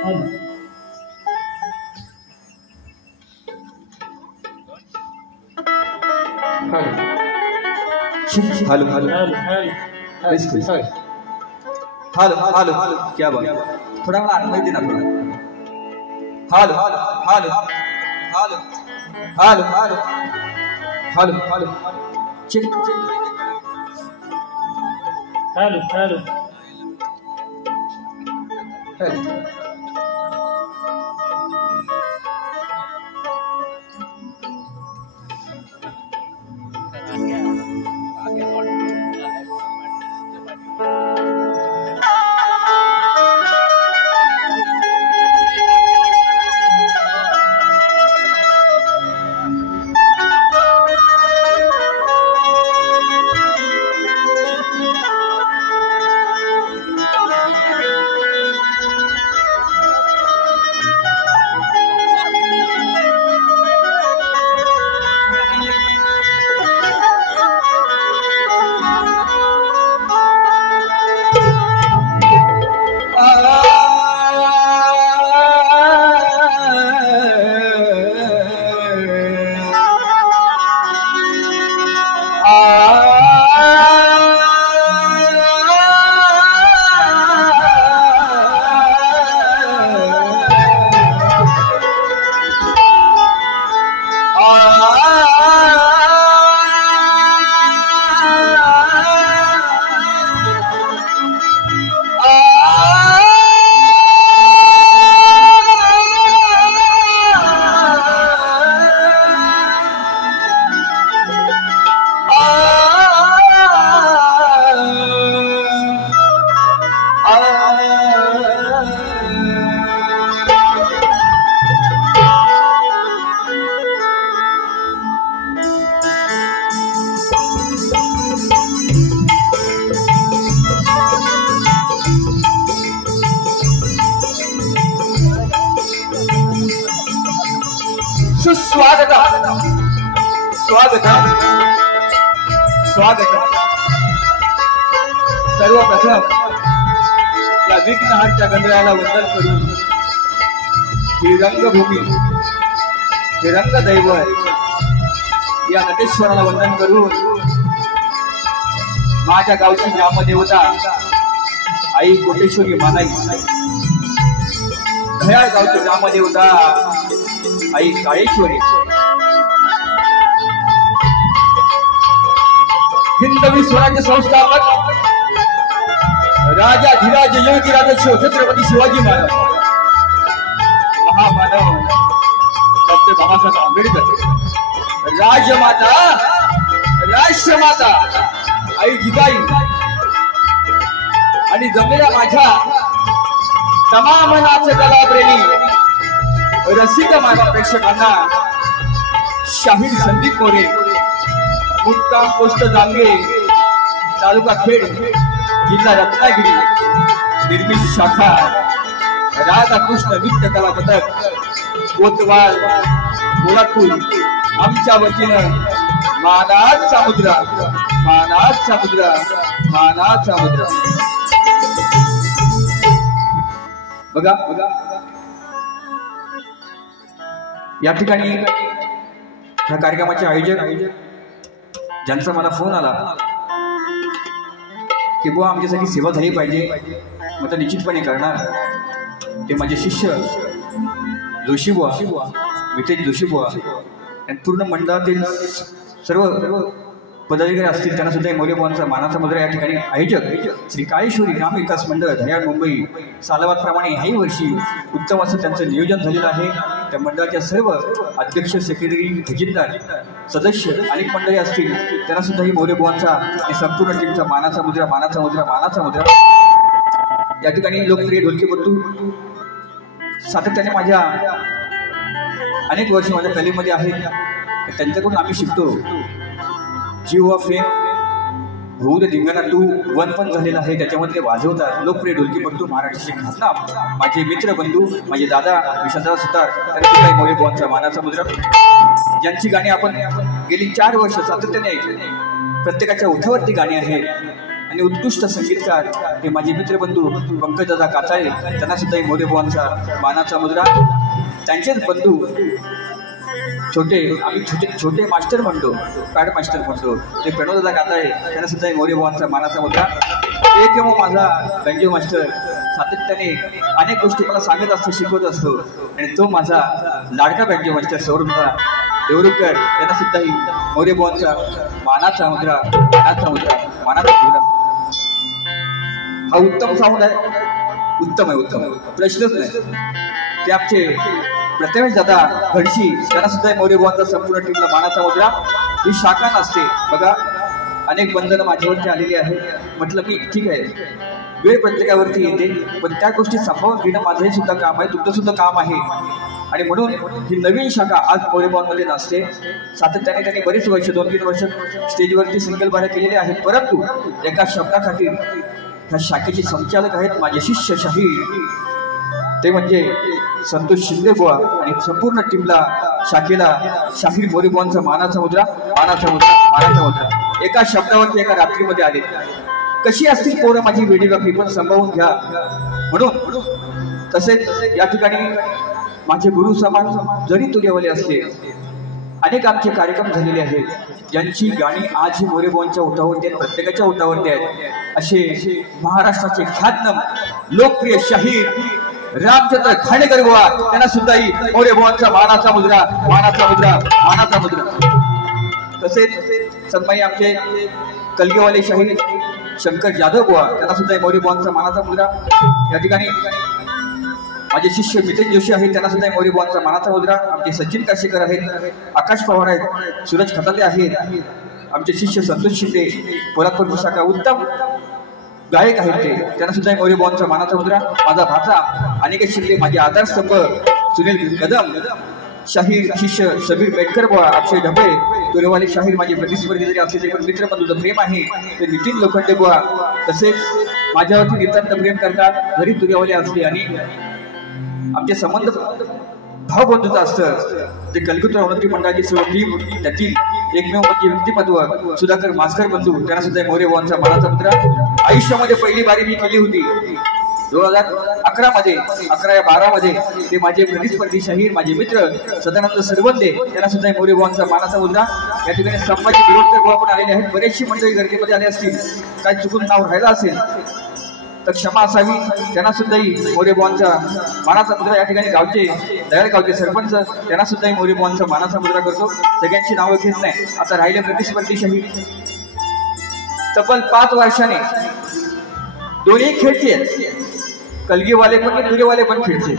Hello hello hello hello क्या बात, थोड़ा आत्मा देना थोड़ा। Hello hello hello hello hello hello hello hello check hello hello hello सुस्वागत स्वागत स्वागत। सर्वप्रथम या विघ्नहारच्या गंधर्वाला वंदन करून ही रंगभूमी, हे रंगदैवत या नटेश्वराला वंदन करून माझ्या गावची ग्रामदेवता आई कोटेश्वरी मानाई, भयाळ गावची ग्रामदेवता आई काळेश्वरी, हिंदवी स्वराज्य संस्थापक राजाधिराज योगीराज छत्रपती शिवाजी महाराज, महामानव डॉक्टर बाबासाहेब आंबेडकर, राजमाता राष्ट्रमाता आई जिजाई आणि जमलेल्या माझ्या तमाम नाच कलाप्रेमी रसिक मानव प्रेक्षकांना शाहीर संदीप मोरे, मुक्काम पोस्ट जांगे, तालुका खेड, जिल्हा रत्नागिरी, निर्मित शाखा राधाकृष्ण नृत्य कला पथक कोतवाल गोलापूर आमच्या वतीनं मानात समुद्र मानात समुद्र मानात समुद्र। बघा बघा या ठिकाणी या कार्यक्रमाचे आयोजक ज्यांचा मला फोन आला की बुवा आमच्यासाठी सेवा झाली पाहिजे, मग निश्चितपणे करणार, ते माझे शिष्य जोशीबुवा विठ्ठल जोशीबुवा आणि पूर्ण मंडळातील सर्व पदाधिकारी असतील त्यांना सुद्धा मोरेबुवांचा मानाचा मुद्रा या ठिकाणी आयोजक श्री काळेश्वरी ग्राम विकास मंडळ धयाळ मुंबई सालाबादप्रमाणे ह्याही वर्षी उत्तम असं त्यांचं नियोजन झालेलं आहे। त्या मंडळाच्या सर्व अध्यक्ष, सेक्रेटरी, खजिनदार, सदस्य अनेक मंडळी असतील त्यांना सुद्धा ही मोरेबुवांचा आणि संपूर्ण टीमचा मानाचा मुद्रा मानाचा मुद्रा मानाचा मुद्रा। या ठिकाणी लोकप्रिय ढोलकीपटू सातत्याने माझ्या अनेक वर्ष माझ्या कलेमध्ये आहेत, त्यांच्याकडून आम्ही शिकतो। जीव ऑफ फेम होऊ दे धिंगाणा 2 पण झालेला आहे, त्याच्यामध्ये वाजवतात लोकप्रिय ढोलकीपटू महाराष्ट्राचे खासदार माझे मित्र बंधू माझे दादा विशालदादा सुतार, त्यांनी मोरेबुवांचा मानाचा मुद्रा, ज्यांची गाणी आपण गेली 4 वर्ष सातत्याने प्रत्येकाच्या ओठावरती गाणी आहेत, आणि उत्कृष्ट संगीतकार हे माझे मित्रबंधू पंकजदादा काचाळे, त्यांना सुद्धा मोरे बुवांचा मानाचा मुद्रा. त्यांचेच बंधू आम्ही छोटे मास्टर म्हणतो, पॅड मास्टर म्हणतो, ते प्रणवदादा काचाळे, त्यांना सुद्धा मोरे बुवांचा मानाचा मुद्रा. एक किंवा माझा बँजो मास्टर सातत्याने अनेक गोष्टी मला सांगत असतो, शिकवत असतो, आणि तो माझा लाडका बँजो मास्टर सौरभदा देवरुखकर, यांना सुद्धाही मोरे बुवांचा मानाचा मुद्रा. हा उत्तम साऊंड आहे, उत्तम आहे, प्रश्नच नाही. ते आमचे प्रथमेश दादा घडशी, त्यांना सुद्धा मोरे बुवांचा संपूर्ण टीमला मानाचा मुद्रा. ही शाखा नसते बघा, अनेक बंधनं माझ्यावरती आलेली आहे. म्हटलं मी ठीक आहे, वेळ प्रत्येकावरती येते, पण त्या गोष्टी सांभाळून घेणं माझंही सुद्धा काम आहे, तुमचं सुद्धा काम आहे. आणि म्हणून ही नवीन शाखा आज मोरे बुवांमध्ये नसते. सातत्याने त्यांनी बरेच वर्ष, 2-3 वर्ष स्टेजवरती सिंगल बाऱ्या केलेल्या आहेत, परंतु एका शब्दाखातीर ह्या शाखेचे संचालक आहेत माझे शिष्य शाहीर, ते म्हणजे संतोष शिंदे बुवा, आणि संपूर्ण टीमला, शाखेला शाहीर मोरे बुवांचा मानाचा मुद्रा. एका शब्दावरती एका रात्रीमध्ये आले. कशी असतील पोरं माझी व्हिडिओग्राफी, पण संभाळून घ्या. म्हणून तसेच या ठिकाणी माझे गुरु समान जरी तुर्यवाले असले, अनेक आमचे कार्यक्रम झालेले आहेत, ज्यांची गाणी आजही मोरे बुवांच्या ओठावरती आहेत, प्रत्येकाच्या ओठावरती आहेत. असे महाराष्ट्राचे ख्यातनाम लोकप्रिय शाहीर रामचंद्र खांडेकर बुवा, त्यांना सुद्धाही मोरे बुवांचा मानाचा मुद्रा. तसेच सन्माई आमचे कलगेवाले शाहीर शंकर जाधव बुवा, त्यांना सुद्धा मोरे बुवांचा मानाचा मुद्रा. या ठिकाणी माझे शिष्य मितेश जोशी आहेत, त्यांना सुद्धा मोरे बुवांचा मानाचा मुद्रा. आमचे सचिन काशीकर आहेत, आकाश पवार आहेत, सूरज खताले आहेत, आमचे शिष्य संतोष शिंदे पोलादपूर विशाखा, उत्तम गायक आहेत ते, त्यांना सुद्धा मोरे बुवांचा मानाचा मुद्रा. माझा भाचा अनिकेत शिंदे, माझे आधारस्तंभ सुनील कदम, शाहीर शिष्य समीर बेटकर बुवा, अक्षय ढबे, तुरेवाले शाहीर माझे प्रतिस्पर्धी जरी असले तरी पण मित्रबंधूचं प्रेम आहे ते नितीन लोखंडे बुवा. तसेच माझ्यावरती नितांत प्रेम करतात, जरी तुरेवाले असले, आणि आमचे संबंध भावबंधूचं असतं. ते कलकुत्रा उन्नती मंडळाची सर्व टीम, त्यातील एकमेव म्हणजे व्यक्तिमत्व सुधाकर मास्कर बंधू, त्यांना सुद्धा मोरे बुवांचा मानाचा मुद्रा. आयुष्यामध्ये पहिली बारी मी केली होती 2011 मध्ये, 11 या 12 मध्ये. ते माझे प्रतिस्पर्धी शाहीर, माझे मित्र सदानंद सरवंदे, त्यांना सुद्धा मोरे बुवांचा मानाचा मुद्रा. या ठिकाणी संभाजी बिरोडकर बुवा पण आलेले आहेत. बरेचशी मंडळी गर्दीमध्ये आले असतील, काय चुकून नाव राहिलं असेल तर क्षमा असावी. त्यांना सुद्धाही मोरे बुवांचा मानाचा मुद्रा. या ठिकाणी गावचे सरपंच, त्यांना सुद्धाही मोरे बुवांचा मानाचा मुद्रा करतो. सगळ्यांची नावं घेत नाही. आता राहिले प्रतिस्पर्धी शाहीर, तब्बल 5 वर्षाने दोन्ही खेळचे, कलगीवाले पण तुरेवाले पण खेळचे.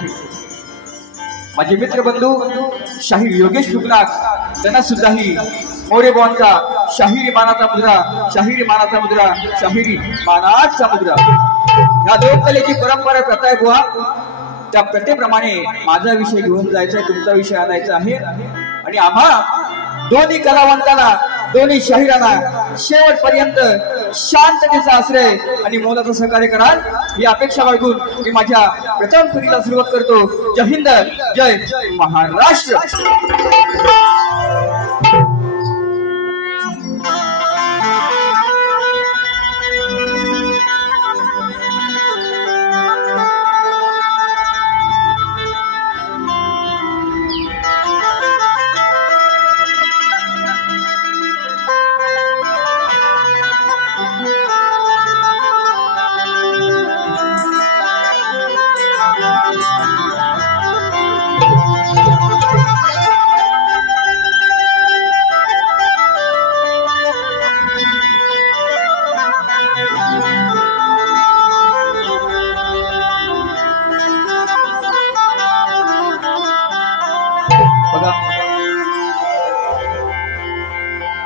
माझे मित्रबंधू शाहीर योगेश टुकनाक, त्यांना सुद्धाही मोरे बुवांचा शाहिरी मानाचा मुद्रा. ह्या लोककलेची परंपरा प्रथा आहे बुवा, त्या प्रथेप्रमाणे माझा विषय घेऊन जायचा आहे, तुमचा विषय आणायचा आहे. आणि आम्हा दोन्ही कलावंतांना, दोन्ही शाहिरांना शेवटपर्यंत शांततेचा आश्रय आणि मोलाचं सहकार्य कराल ही अपेक्षा बाळगून मी माझ्या प्रथम फेरीला सुरुवात करतो. जय हिंद, जय महाराष्ट्र.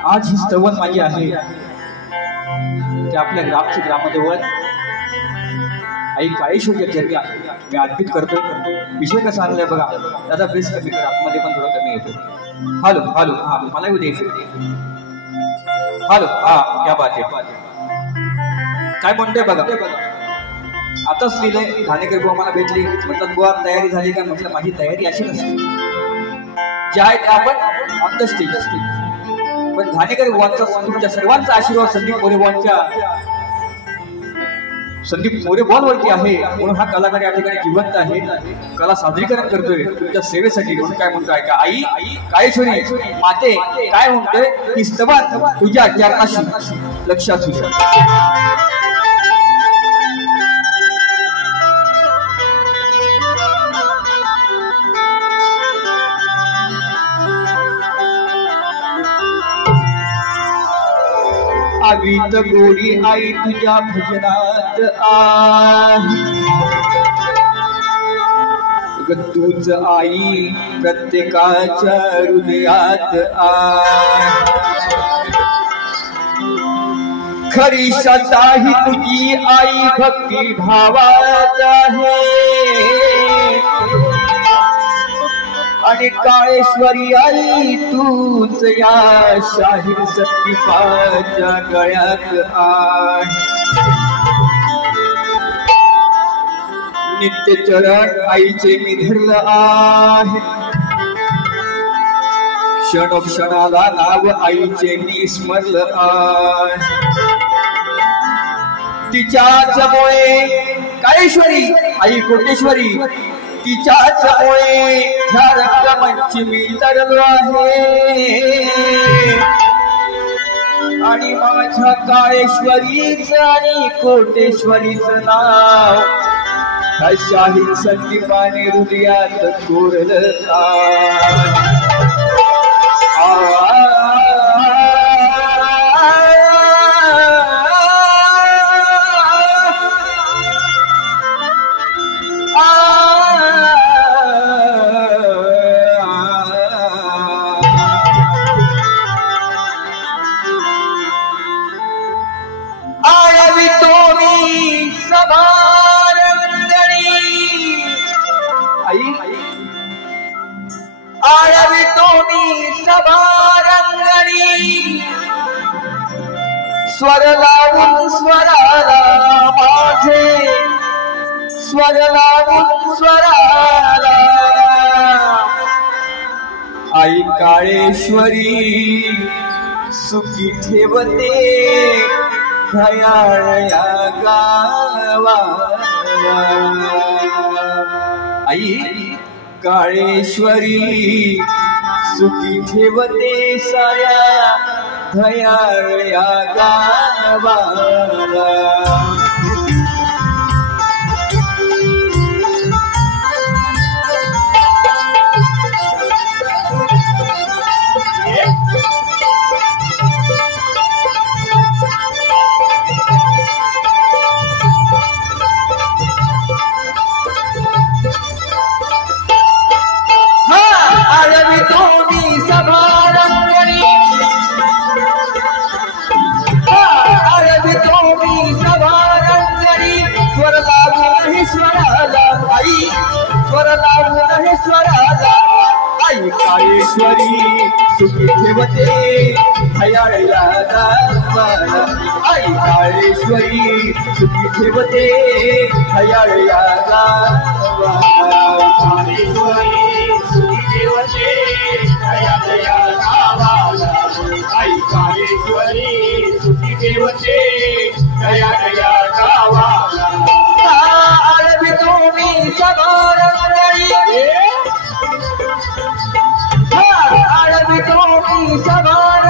आज ही स्तवन माझी आहे ते आपल्या ग्रामदेवत आई काळेश्वरी चरणी मी अर्पित करतो. विषय कसा आणलाय बघा दादा, बेस कमी कर, आतमध्ये पण थोडं कमी येतो. हॅलो हा मला येऊ द्यायचं. हॅलो हा, क्या बात आहे. काय म्हणतोय बघा. आताच लिहिलंय घाणेकर बुवा मला भेटली, म्हटलं बुवा तयारी झाली का? म्हटलं माझी तयारी अशी नसते, जे आहे ते आपण ऑन द स्टेज. पण घाणेकर बुवांचा, तुमच्या सर्वांचा आशीर्वाद, संदीप मोरे बुवांच्या संदीप मोरे बॉलवरती आहे म्हणून हा कलाकार या ठिकाणी जिवंत आहे, कला सादरीकरण करतोय तुमच्या सेवेसाठी. म्हणून काय म्हणतोय का, आई काळेश्वरी माते काय म्हणतोय की स्तवन तुझ्या चरणाशी लक्षात तुझ्या. आगीत गोडी आई तुझ्या भजनात आहे, तूच आई प्रत्येकाच्या हृदयात आहे. खरी श्रद्धा ही तुझी आई भक्ती भावात आहे, आणि काळेश्वरी आई तूच या शाहीर सत्तीपाच्या गळ्यात आहे. नित्य चरण आईचे मी धरलं आहे, क्षणोक्षणाला नाव आईचे मी स्मरलं आहे. तिच्याच मुळे काळेश्वरी आई कोटेश्वरी तिच्याच मुळे ह्या रंगमंची मी तरलो आहे, आणि माझ्या काळेश्वरीच आणि कोटेश्वरीच नाव ह्या शाहीर संदीपाने हृदयात कोरलं. स्वर लावून स्वराला माझे, स्वर लावून स्वराला आई काळेश्वरी सुखी ठेवते घयाळया गावा. आई काळेश्वरी सुखी ठेवते साऱ्या घयाळया गावाला. आई काळेश्वरी सुखी ठेवते घयाळया गावाला. आई काळेश्वरी सुखी ठेवते घयाळया गावाला. काळेश्वरी सुखी ठेवते घयाळया गावाला. आई काळेश्वरी सुखी ठेवते घयाळया गावाला. तुम्ही सवार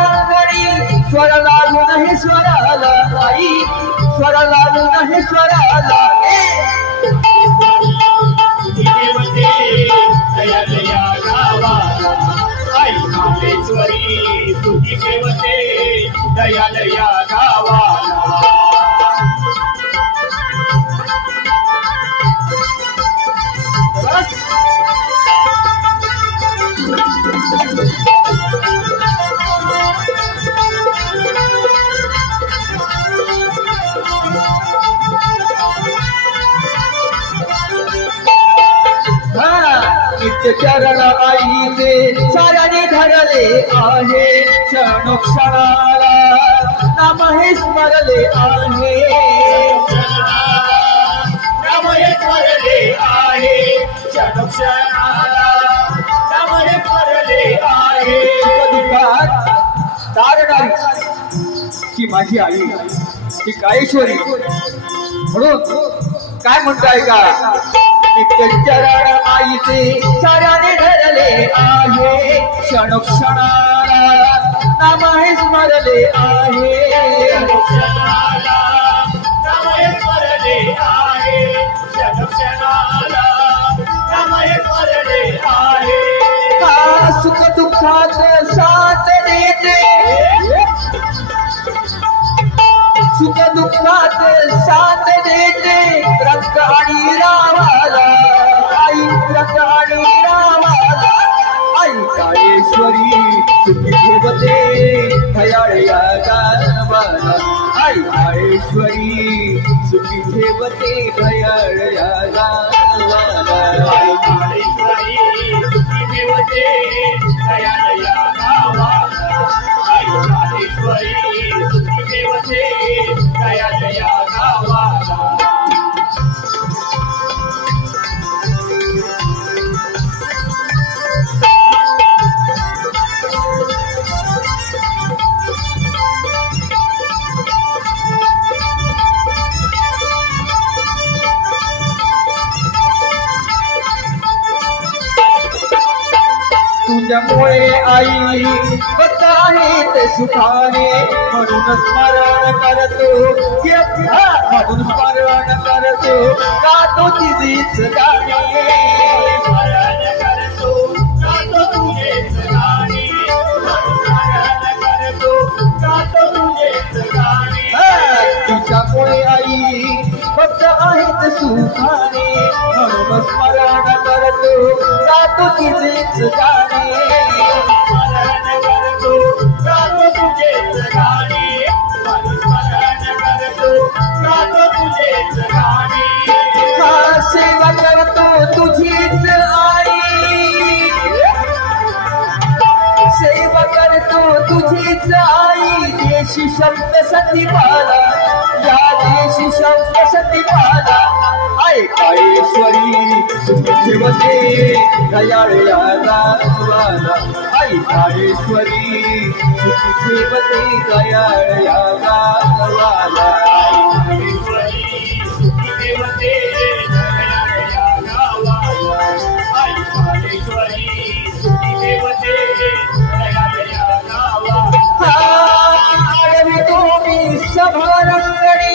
स्वर लागून हे स्वराला आई, स्वर लागून हे स्वराला. आई काळेश्वरी सुखी ठेवते दयालया गावाला. नित्य चरण आईचे साऱ्याने धरले आहे, क्षणोक्षणाला नाम हे स्मरले आहे. नाम हे स्मरले आहे, क्षणोक्षणाला नाम हे स्मरले आहे. दुःखात तारणारी की माझी आई ती काळेश्वरी म्हणून काय म्हणताय का चरण आईचे साऱ्याने धरले आहे क्षणोक्षणाला नाम हे स्मरले आहे क्षणाला नाम हे स्मरले आहे क्षणोक्षणाला नाम हे स्मरले आहे सुख दुःखात साथ देते सुख दुःखात साथ देते रंग आणि रामाला आई रंग आणि रामाला आई काळेश्वरी सुखी ठेवते भयाळ या गावाला आई काळेश्वरी सुखी ठेवते भयाळ या गावाला आई काळेश्वरी सुखी ठेवते भयाळ या गावाला आई काळेश्वरी सुखी ठेवते भयाळ या गावाला तुझ्यामुळे आई होत आहेत सुखाने म्हणून स्मरण करतो म्हणून स्मरण करतो गातो तिचीच गाणी स्मरण करतो गातो तुझेच गाणी स्मरण करतो गातो तुझेच गाणी तुझ्यामुळे आई होत आहेत सुखाने म्हणून स्मरण करतो गातो तिचीच गाणी स्मरण करतो गातो तुझेच गाणी स्मरण करतो गातो तुझेच गाणी सेवा करतो तुझीच आई सेवा करतो तुझीच आई देशी शब्द सतीपाला या देशी शब्द सतीपाला आई काळेश्वरी सुखी ठेवते दयाळ या गावाला आई काळेश्वरी सुखी ठेवते दयाळ या गावाला आई काळेश्वरी सुखी ठेवते दयाळ या गावाला आई काळेश्वरी सुखी ठेवते दयाळ या गावाला आडवी तुम्ही सभारंगणी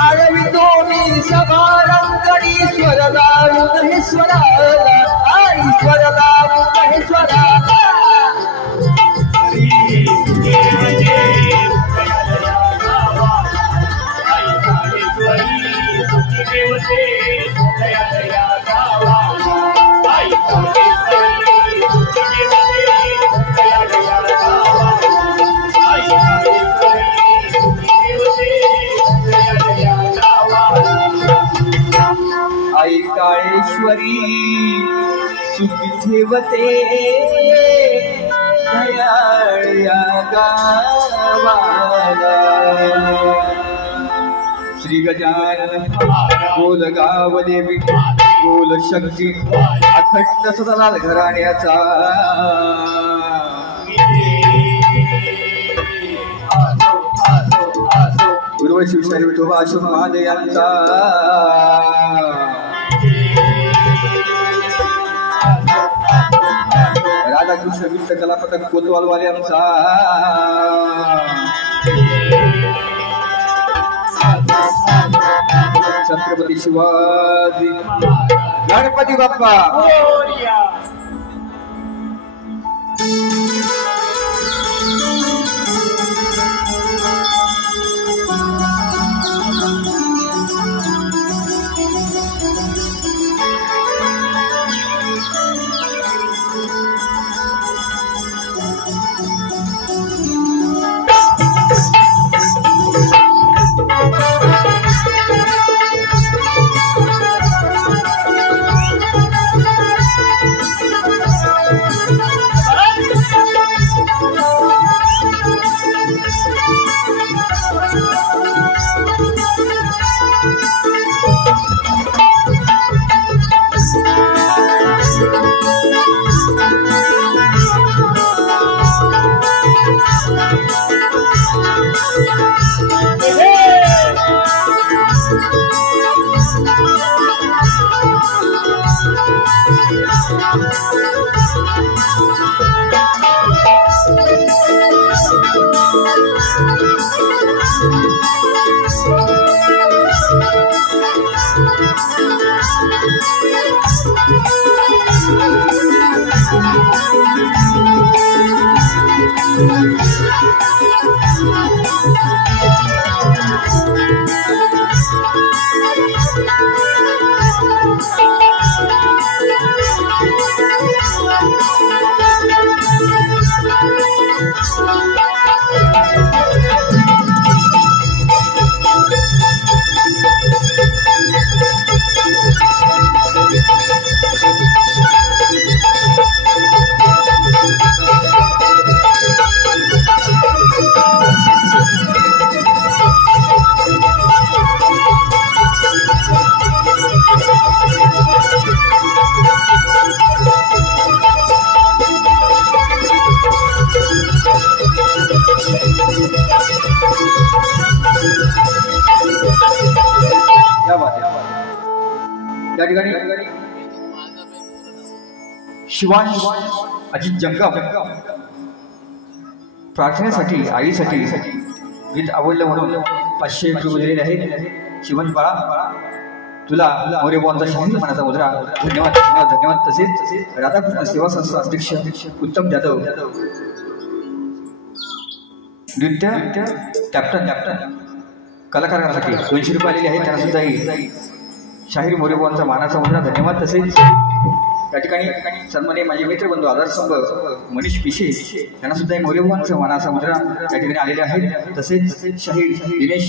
आडवी तुम्ही सभारंगणी स्वर लावून हे स्वराला आई स्वर लावून हे स्वराला सुखी ठेवते दयाळ या गावाला आई काळेश्वरी सुखी ठेवते दयाळ या गावाला आई काळेश्वरी सुखी ठेवते दयाळ या गावाला आई काळेश्वरी सुखी ठेवते दयाळ या गावाला आई काळेश्वरी सुखी ठेवते दयाळ या गावाला श्री गजानन बोल गाव देवी बोल शक्ती अखंड सदालाल घराण्याचा गुरु शिवशाही विठोबा अशोक महादेव यांचा राधाकृष्ण विठ्ठ कलापथक कोतवालवाल्यांचा छत्रपती शिवाजी गणपती बाप्पा मोरया या ठिकाणी शिवांश अजित जंगम प्रार्थनेसाठी आईसाठी गीत आवडलं म्हणून 500 रुपये दिलेले आहेत. शिवांश बाळा तुला मोरे बुवांचा शाहीर मनाचा मुद्रा. धन्यवाद धन्यवाद धन्यवाद. तसेच राधाकृष्ण सेवा संस्था अध्यक्ष उत्तम जाधव नृत्य कॅप्टन कलाकारांसाठी 200 रुपये आलेले आहेत. त्यांना सुद्धा शाहीर मोरे बुवांचा मानाचा मुद्रा. धन्यवाद. तसेच त्या ठिकाणी सन्माननीय माझे मित्रबंधू आधारस्तंभ मनीष पिशे त्यांना सुद्धा मोरे बुवांचा मानाचा मुद्रा त्या ठिकाणी आलेले आहेत. तसेच शाहीर दिनेश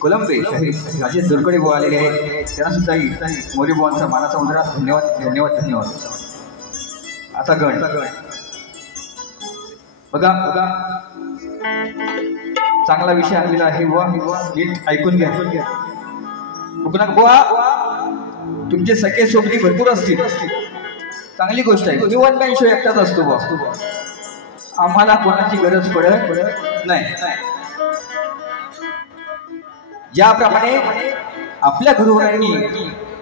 कोलंबे शाहीर राजेश दुर्कडे बुवा आलेले आहेत. त्यांना सुद्धा मोरे बुवांचा मानाचा मुद्रा. धन्यवाद धन्यवाद धन्यवाद. आता गण बघा चांगला विषय आलेला आहे बुवा. नीट ऐकून घ्या. बुवा तुमचे सगळे सोबती भरपूर असतील, चांगली गोष्ट आहे. तुम्ही वन मॅन शो एकटाच असतो बुवा. आम्हाला कोणाची गरज पडत नाही. ज्याप्रमाणे आपल्या गुरुवरांनी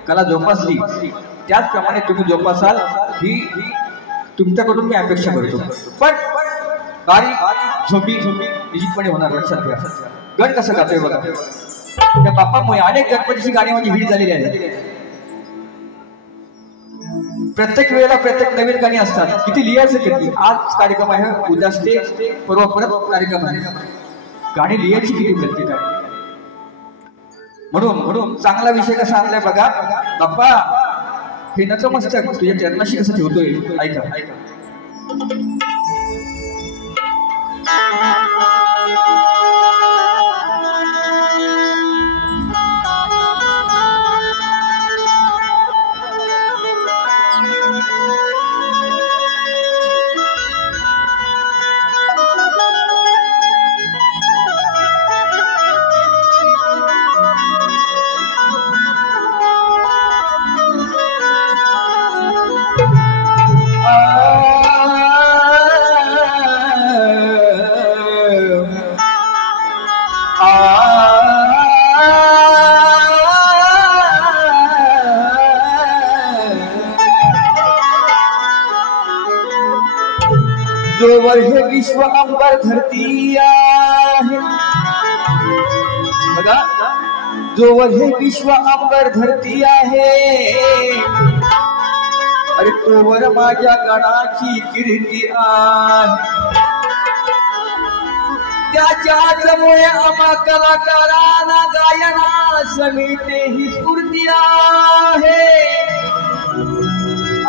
कला जोपासली त्याचप्रमाणे तुम्ही जोपासाल ही तुमच्याकडून मी अपेक्षा करतो. पण बारीक झोपी निश्चितपणे होणार. लक्षात घ्या. गण कसं गातोय बघा. त्या बाप्पामुळे अनेक गणपतीची गाणी माझी हिट झालेली आहेत. प्रत्येक वेळेला प्रत्येक नवीन गाणी असतात. किती लिहायचं किती. आज कार्यक्रम आहे, उद्या स्टेज, परवा परत कार्यक्रम आहे. गाणी लिहायची किती प्रत्येकाने. म्हणून चांगला विषय कसा आणलाय बघा. बाप्पा हे नतमस्तक तुझ्या चरणाशी कसं ठेवतोय. ऐका. जोवर हे विश्व अंबर धरती आहे बघा. जोवर हे विश्व अंबर धरती आहे अरे तोवर माझ्या गणाची कीर्ती आहे. त्याच्यामुळे आम्हा कलाकारांना गायनास मिळते ही स्फूर्ती आहे.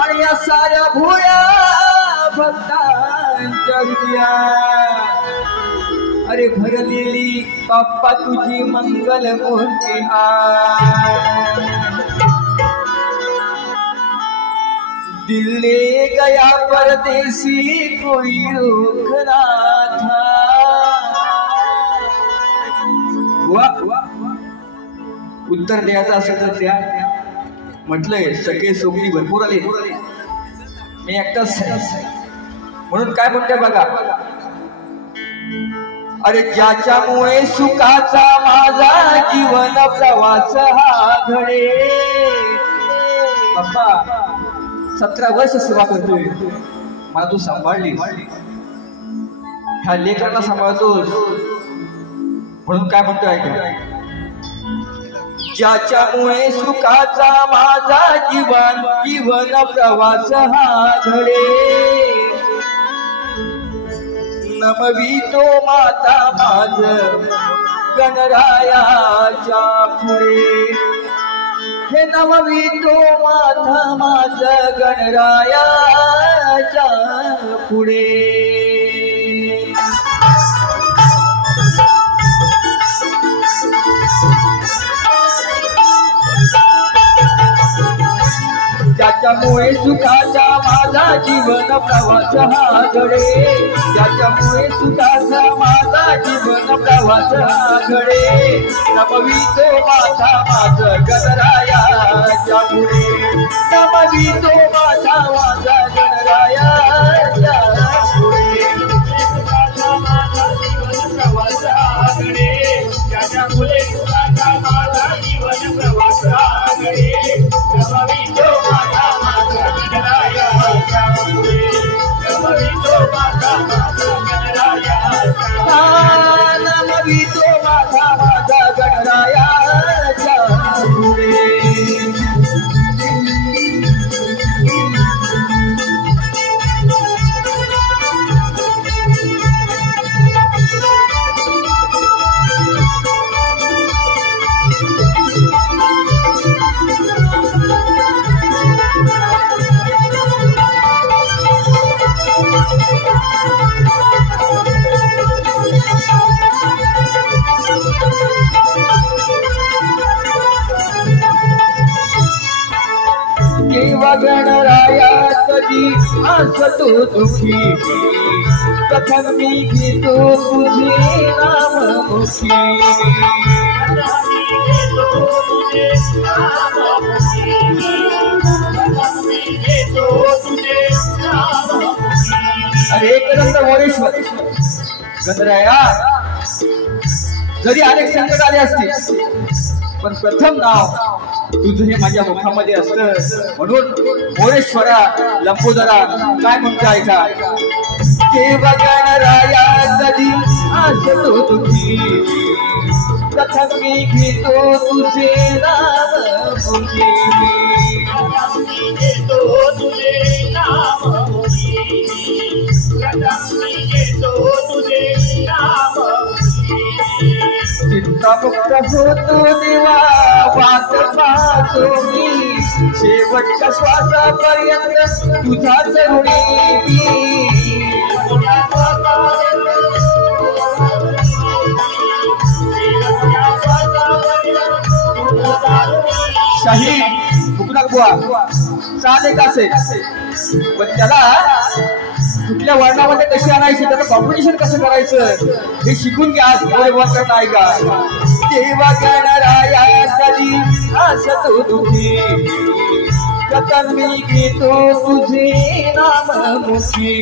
आणि या साऱ्या भुया भक्तांच्या हृदयात अरे भरलेली बाप्पा तुझी मंगल मूर्ती आहे. दिल्ली गया परदेसी कोई रोकना था. उत्तर द्यायचं असेल तर त्या म्हटलंय सगळे सोबती भरपूर आले, मी एकटाच म्हणून काय म्हणते बघा. अरे ज्याच्यामुळे सुखाचा माझा जीवन प्रवास हा घडे. बाप्पा 17 वर्ष सेवा करतोय, मला तू सांभाळली, ह्या लेकरांना सांभाळतोस म्हणून काय म्हणतो ऐका, ज्याच्यामुळे सुखाचा माझा जीवन प्रवास हा घडे, नमवितो माता माझ गणरायाच्या पुढे, हे नमवितो माता माझ गणरायाच्या पुढे. त्याच्यामुळे सुखाचा माझा जीवन प्रवास हा घडे, त्याच्यामुळे सुखाचा माझा जीवन प्रवास हा घडे, नमवितो माता माझ गणरायाच्या पुढे, नमवितो माता माझा गणरायाच्या पुढे. प्रवास आगडे, त्याच्यामुळे सुखाचा माझा जीवन प्रवास आगडे, नमवितो माता माझा गणरायाच्या पुढे, नमवितो माता माझा गणरायाच्या, नमवितो माता माझा गणरायाच्या पुढे. देवा गणराया कधी असतो दुखी, कथन मी घेतो तुझे नाम मुखी, अरे एकदंत मोरेश्वर गणराया, जरी अनेक संकट आले असतील पण प्रथम नाव तुझं हे माझ्या मुखामध्ये असतं, म्हणून मोरेश्वरा लंबोदरा काय म्हणतो ऐका, देवा गणराया कधी असतो तुझी, प्रथम मी घेतो तुझे नाम मुखी, घेतो तुझे नाम मुखी, घेतो तुझे नाम मुखी. चिंतामुक्त होतो देवा वाट पाहतो मी, शेवटच्या श्वासापर्यंत तुझाच ऋणी मी. शाही फुकणार बुवा चालेल असेल, पण त्याला कुठल्या वर्णामध्ये कशी आणायची, त्याचं कॉम्पिटिशन कसं करायचं हे शिकून घ्या. आज नाही का, देवा गणराया कधी असतो दुखी, कथन मी घेतो तुझे नाम मुखी,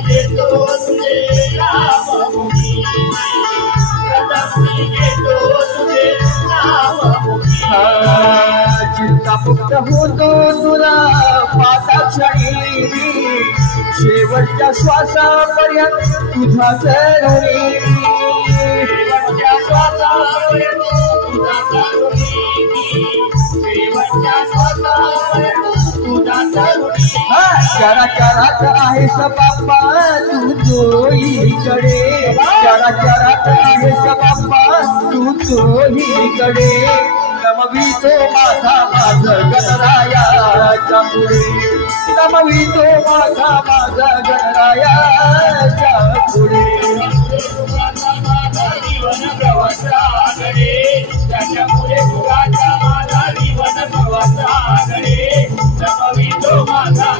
घेतो तुझे नाम मुखी, घेतो तुझे नाम मुखी. चिंतामुक्त होतो तुला पाता क्षणी, शेवटच्या श्वासापर्यंत तुझाच ऋणी, शेवटच्या श्वासापर्यंत तुझाच ऋणी, शेवटच्या श्वासापर्यंत तुझाच ऋणी. चराचरात आहेस बाप्पा तू चोहीकडे, चराचरात आहेस बाप्पा तू चोहीकडे, नमवितो माता माझ गणरायाच्या पुढे, नमवितो माता माझ गणरायाच्या पुढे. जीवन प्रवास आगडे, त्याच्यामुळे सुखाचा माझा जीवन प्रवास आगडे, नमवितो माझा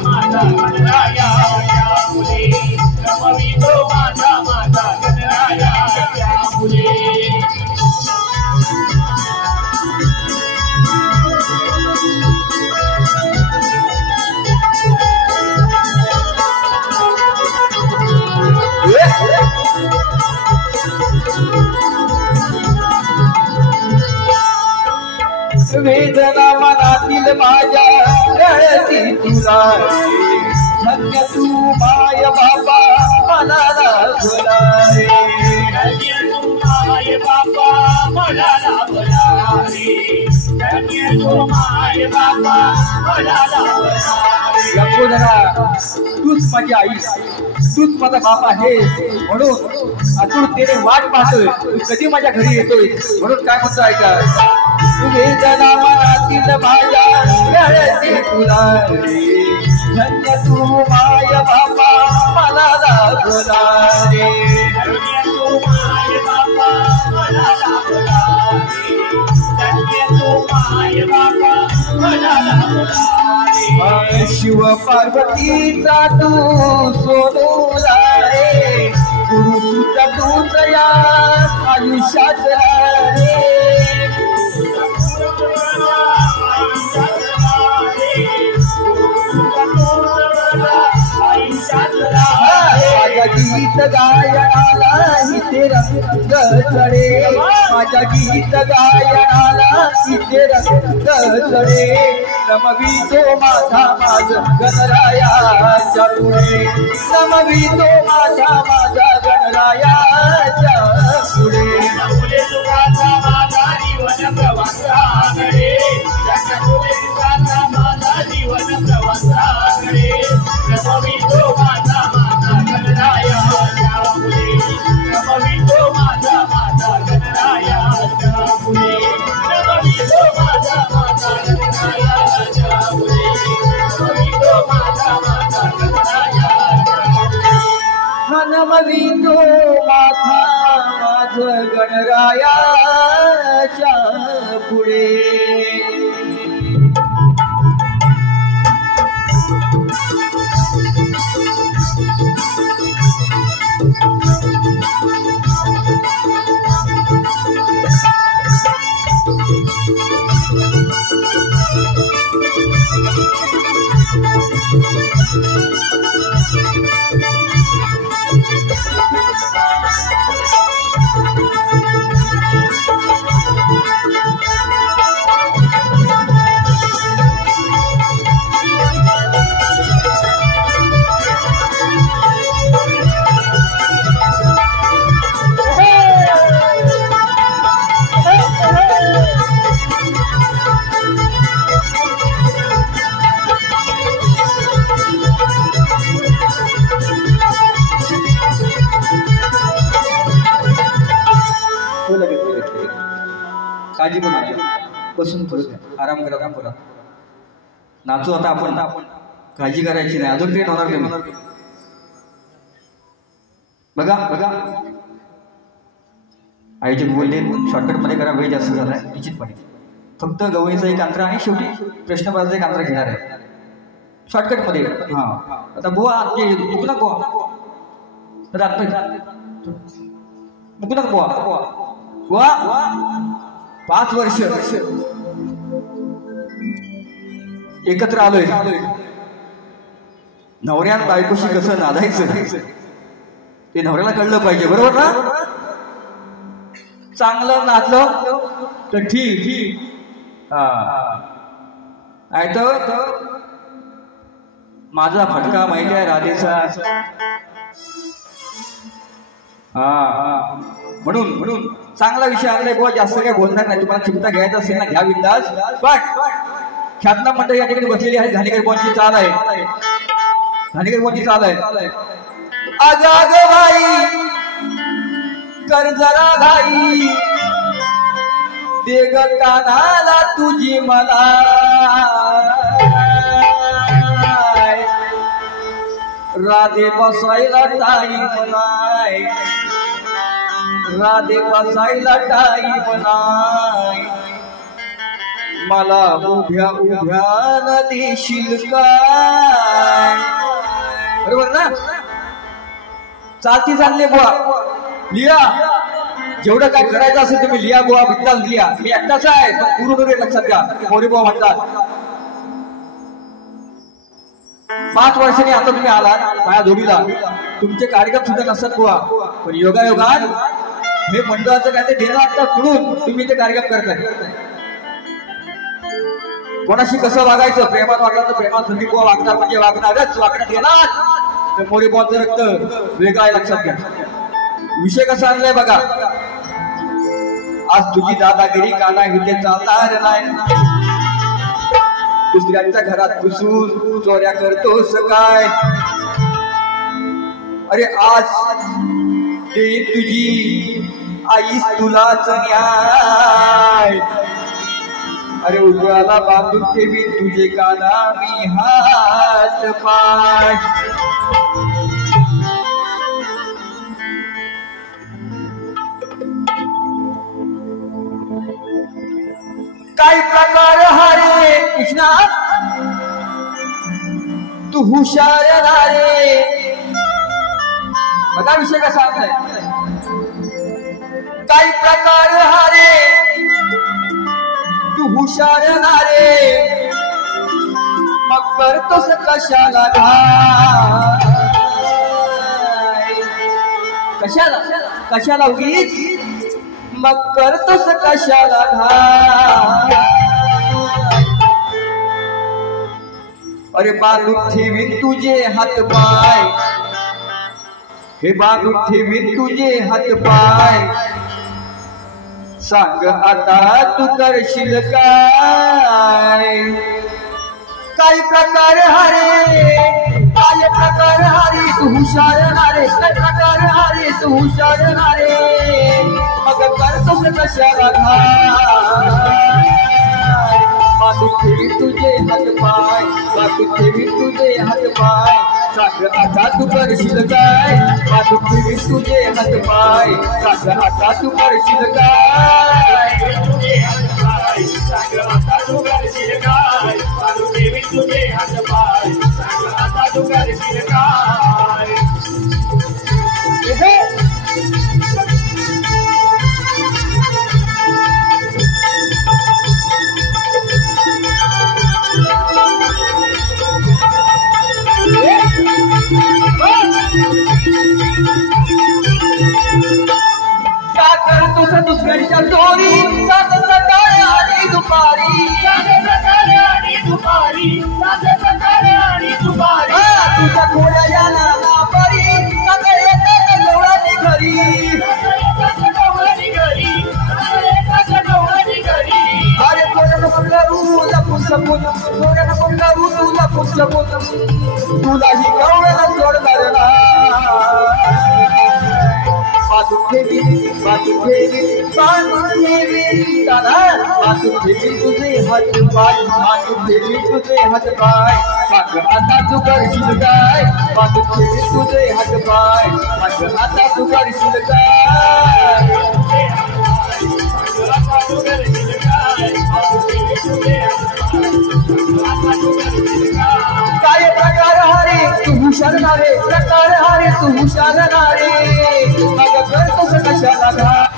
गणरायाच्या पुढे, नमवितो माझा गणरायाच्या पुढे. वेदना मनातील माझ्या रडती तुला धन्य तू माय बाबा मनाला भुला रे धन्य तू माय बाबा मनाला भुला रे धन्य तू माय बाबा मनाला भुला रे लंबोदरा तूच माझी आई तूच माझा बाप आहे म्हणून आतुरतेने वाट पाहतोय तू कधी माझ्या घरी येतोय म्हणून काय म्हणतो ऐका वेदना मनातील माझ्या रडती तुला रे धन्य तू माय बाबा मनाला भुला रे धन्य तू माय बाबा मनाला भुला रे धन्य तू माय बाबा मनाला भुला रे शिव पार्वतीचा तू सोनूला रे गुरु तुझा तूच या आयुष्यात रे माझ्या गीत गायनाला इथे रंग चढे माझ्या गीत गायनाला इथे रंग चढे नमवितो माझा गणरायाच्या पुढे नमवितो माझा गणरायाच्या पुढे जीवन प्रवासाकडे माझा जीवन प्रवासाकडे नमवितो माझा गणरायाच्या पुढे नमवितो माझा गणरायाच्या पुढे नमवितो माझा गणरायाच्या पुढे नमवितो माझा गणरायाच्या नमवितो माझा गणरायाच्या पुढे काळजी करू नका बसून थोडं आराम करा नाचू आता आपण काळजी करायची नाही अजून ट्रेन होणार नाही बघा आईचे बोलले शॉर्टकट मध्ये करा वेळ जास्त झालाय निश्चितपणे फक्त गवळीचा एक अंतरा आणि शेवटी प्रश्नपत्राचा एक अंतरा घेणार आहे शॉर्टकट मध्ये हा आता बुवा मुकुला बुवा मुकुला बुवा 5 वर्ष एकत्र आलोय नवऱ्यान बायकोशी कसं नादायचं ते नवऱ्याला कळलं पाहिजे बरोबर ना चांगलं नाचलं तर ठीक हा तो माझा फटका माहिती आहे राधेचा म्हणून चांगला विषय आणलाय बुवा जास्त काय बोलणार नाही तुम्हाला चिंता घ्यायचा असेल ना घ्या विंदास पण ख्यातना मंडळी या ठिकाणी बसलेली आहे घाणेकर बुवांची चाल आहे घाणेकर बुवांची चाल आहे अगाग बाई कर जरा घाई देग कानाला तुझी मला राधे बसायला टाईम नाही राधे बसायला टाईम नाही मला उभ्या न देशील काय बरोबर ना चालती चालले बुवा लिहा जेवढं काय करायचं असेल तुम्ही लिहा बुवा बिंदास लिहा मी एकटाच आहे पूर्ण लक्षात घ्या मोरे बुवा म्हणतात 5 वर्षांनी आता तुम्ही आलात माझ्या जोडीला तुमचे कार्यक्रम सुद्धा नसतात बुवा पण योगायोगात हे मंडळाचं काय ते देणं आता कडून तुम्ही ते कार्यक्रम करताय कोणाशी कसं वागायचं, प्रेमात वागला तर प्रेमात संदीप वागणार म्हणजे वागणारच, वागण्यात येणार. तर मोरे बॉलचं रक्त वेगळं आहे, लक्षात घ्या. विषय कसा आणलाय बघा. आज तुझी दादागिरी काना इथे चालणार नाही. दुसऱ्यांच्या घरात घुसून चोऱ्या करतोस काय. अरे आज देईन तुझी आईस तुलाच न्याय. अरे उजवाला बांधून ठेवी तुझे काना मी हात पाय. काय प्रकार हरे कृष्णा तू हुशार नारे. बघा विषय कसा आहे. काय प्रकार हरे तू हुशार नारे, मग करतोस कशाला घाय. कशाला कशाला उगीच मग करतोस कशाला घाय. अरे बांधून ठेवीन तुझे हात पाय, हे बांधून ठेवीन तुझे हात पाय. सांग आता तू करशील काय. काय प्रकार हरे, काय प्रकार हरे तू हुशार नारे. काय प्रकार हरे तू हुशार नारे, मग करतोस कशाला घाय. बांधून ठेवीन तुझे हात पाय, बांधून ठेवीन तुझे हात पाय. सांग आता तू करशील काय. बांधून ठेवीन तुझे हात पाय, सांग आता तू करशील काय. तुझे हात पाय सांग आता तू करशील काय. बांधून ठेवीन तुझे हात पाय, सांग आता तू करशील काय. दुसऱ्यांच्या चोरी सात सकाळ आणि दुपारी. तुझ्या थोड्या याला ना परी सकाळ येतात गवळणी घरी. अरे थोड्या नको करू लपून छपून, थोड्या नको करू तू लपून छपून. तुलाही गवळ्याला सोडणार ना. बांधून ठेवीन बांधून ठेवीन बांधून ठेवीन दादा. बांधून ठेवीन तुझे हात पाय, बांधून ठेवीन तुझे हात पाय. सांग आता तू करशील काय. बांधून ठेवीन तुझे हात पाय, सांग आता तू करशील काय. काय प्रकार हरे तू हुशार नारे. प्रकार हरे तू हुशार नारे, मग करतोस कशाला घाय.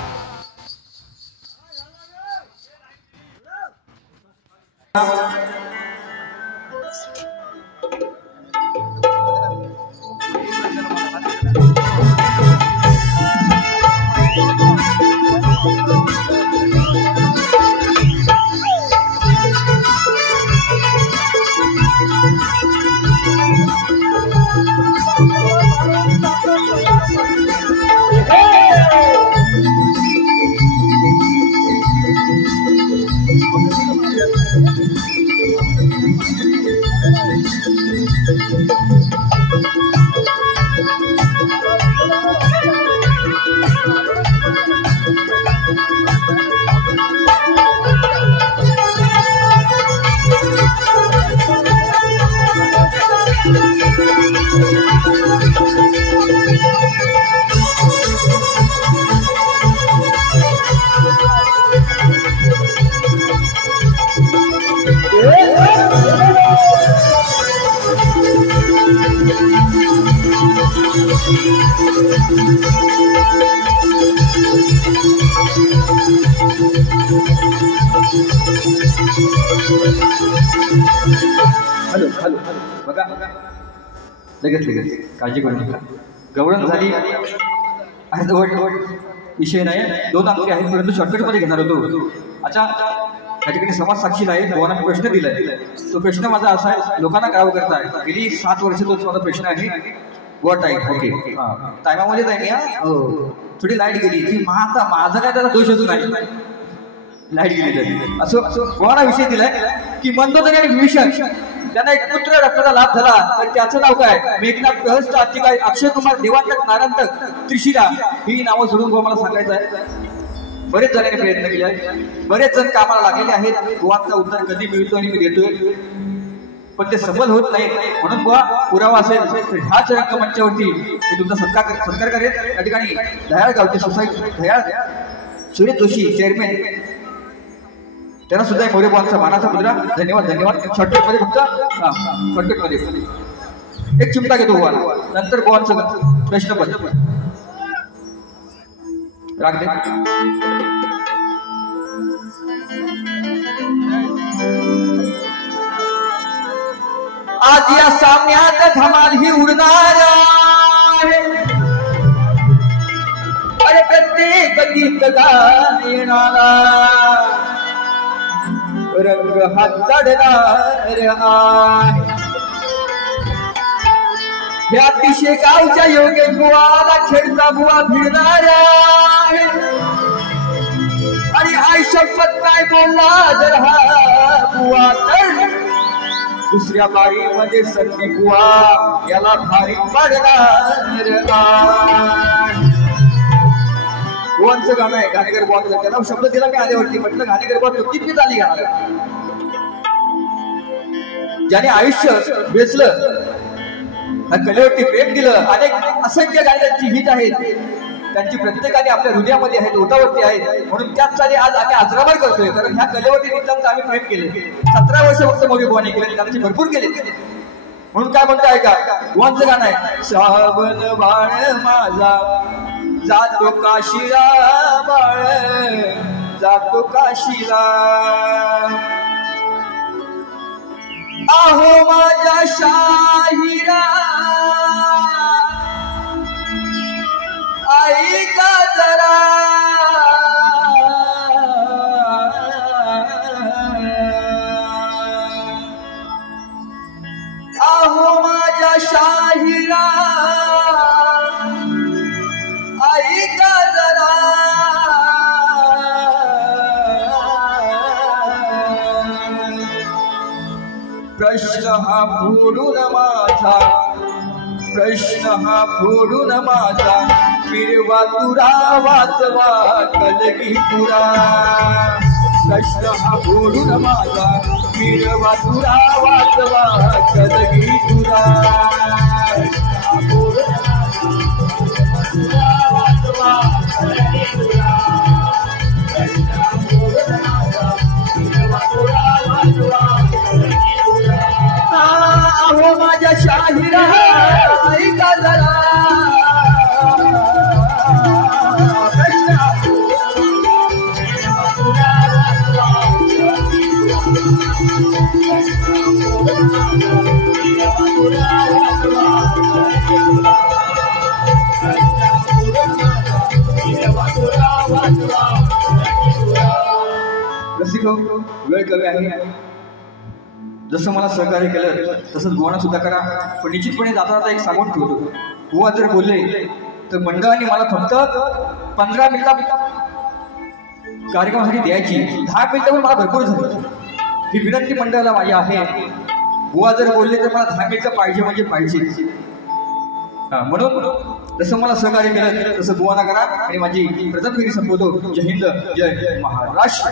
हॅलो हॅलो बघा लगेच लगेच काळजी करू नका. गवळण झाली अर्धवट विषय नाही. 2 अंकी आहेत परंतु शॉर्टकटमध्ये घेणार होतो. अच्छा या ठिकाणी समाज साक्षीला आहे. बुवांना प्रश्न दिलाय. तो प्रश्न माझा असा आहे, लोकांना गाव करताय. गेली 7 वर्ष तोच माझा प्रश्न आहे. बुवा टाईम ओके टायमामध्येच आहे मी. हो थोडी लाईट गेली ती माझा काय त्याचा दोष अजून नाही. लाईट गेली तरी असं बुवांना विषय दिलाय की मंदोदरी आणि विभीषण त्यांना एक पुत्र रक्ताचा लाभ झाला. तर त्याचं नाव काय? मेघनाथ, प्रहस्त, अत्तिकाय, अक्षय कुमार, देवांतक, नारांतक, त्रिशिरा ही नावं सोडून बुवा मला सांगायचं आहे. बरेच जणांनी प्रयत्न केले आहेत, बरेच जण कामाला लागलेले आहेत. बुवांचा उत्तर कधी मिळतो आणि मी देतोय पण ते सफल होत नाही. म्हणून बुवा पुरावा असेल तर ह्याच रंगमंचावरती मी तुमचा सत्कार करेन. या ठिकाणी दयाळ गावचे सोसायटी दयाळ सुरेश जोशी चेअरमॅन त्यांना सुद्धा एक मोरे बुवांचा मानाचा मुद्रा. धन्यवाद धन्यवाद. शॉर्टकट मध्ये फक्त शॉर्टकट मध्ये एक चिमटा घेतो बुवा. नंतर बुवांचं प्रश्नपत्र राग दे. आज या सामन्यात धमाल ही उडणार आहे. अरे प्रत्येक गीत गायनाला रंग हा चढणार आहे. हे अतिशय गावच्या योगेश बुवाला खेळता बुवा भिडणार आहे. आणि आयुष्यात काय बोलला जर हा बुवा तर दुसऱ्या बारीमध्ये संधी बुवा याला भारी पडणार. बुवांचं गाणं आहे घाणेकर बुवांचं. त्याला शब्द दिला मी आल्यावरती म्हटलं घाणेकर बुवा किती झाली गाणं. ज्याने आयुष्य वेचलं कलेवरती प्रेम दिलं. अनेक असंख्य गाणी त्यांची हिट आहेत. त्यांची प्रत्येकाने आपल्या हृदयामध्ये आहेत, ओटावरती आहेत. म्हणून त्याच साली आज आम्ही आजरामर करतोय. कारण ह्या कलेवरती निमित्तानं आम्ही प्रेम केले. 17 वर्ष फक्त मोरी बुवाने केले, गाण्याचे भरपूर केले. म्हणून काय म्हणताय का बुवांचं गाणं आहे. श्रावण बाळ माझा जातो काशीला, बाळ जातो काशीला. आहो माझ्या शाहिरा ऐका जरा. आहो माझ्या शाहिरा ऐका जरा. प्रश्न हा फोडून माझा, प्रश्न हा फोडून माझा, फिरवा तुरा वाचवा कलगी तुरा. प्रश्न हा फोडून माझा, फिरवा तुरा वाचवा कलगी तुरा. आहो माझ्या शाहिरा ऐका जरा. रसिको वेळ कमी आहे. जसं मला सहकार्य केलं तसंच बुवांना सुद्धा करा. पण निश्चितपणे जाता एक सांगून ठेवतो. बुवा जर बोलले तर मंडळाने मला फक्त 15 मिनिटं कार्यक्रमासाठी द्यायची. 10 मिनिटं मला भरपूर झाली. ही विनंती मंडळाला माझी आहे. बुवा जर बोलले तर मला 10 मिनिटं पाहिजे म्हणजे पाहिजे. म्हणून जसं मला सहकार्य केलं तसं बुवांना करा. आणि माझी प्रथम फेरी संपवतो. जय हिंद, जय महाराष्ट्र.